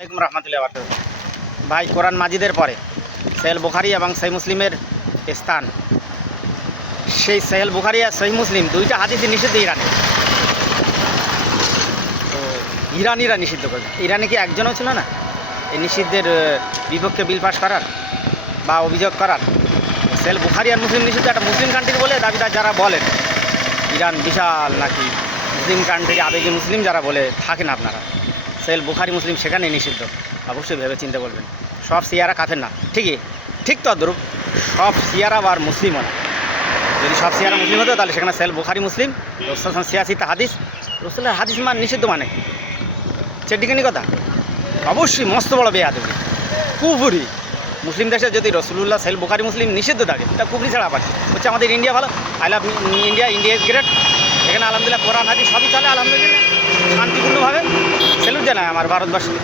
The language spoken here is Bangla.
আলাইকুম রহমতুল্লাহ বারাকাতুহু। ভাই, কোরআন মাজিদের পরে সহিহ বুখারী এবং সহিহ মুসলিমের স্থান, সেই সহিহ বুখারী আর সহিহ মুসলিম দুইটা হাদিসই নিষিদ্ধ ইরানে। তো ইরানিরা নিষিদ্ধ করবে। ইরানে কি একজনও ছিল না এই নিষিদ্ধের বিপক্ষে বিল পাস করার বা অভিযোগ করার? সহিহ বুখারী আর মুসলিম নিষিদ্ধ একটা মুসলিম কান্ট্রি বলে দাবিদার যারা বলেন, ইরান বিশাল নাকি মুসলিম কান্ট্রি, আবেগী মুসলিম যারা বলে থাকেন আপনারা, সহিহ বুখারী মুসলিম সেখানে নিষিদ্ধ। অবশ্যই ভেবে চিন্তে বলবেন। সব শিয়ারা কাফের না, ঠিকই, ঠিক তদ্রূপ সব শিয়ারা আর মুসলিমও না। যদি সব শিয়ারা মুসলিম হতো তাহলে সেখানে সহিহ বুখারী মুসলিম রসুল সিয়াসিতে হাদিস, রসুলের হাদিস নিষিদ্ধ মানে চেটিকানি কথা। অবশ্যই মস্ত বড় বেয়াদবি, কুফরি। মুসলিম দেশে যদি রসুলুল্লাহ সহিহ বুখারী মুসলিম নিষিদ্ধ থাকে, এটা কুফরি ছাড়া পাচ্ছে হচ্ছে আমাদের ইন্ডিয়া ভালো। I love India, India is great. এখানে আলহামদুলিল্লাহ কোরআন হাদিস সবই চলে আলহামদুলিল্লাহ, শান্তিপূর্ণভাবে। সেলুট জানায় আমার ভারতবর্ষকে।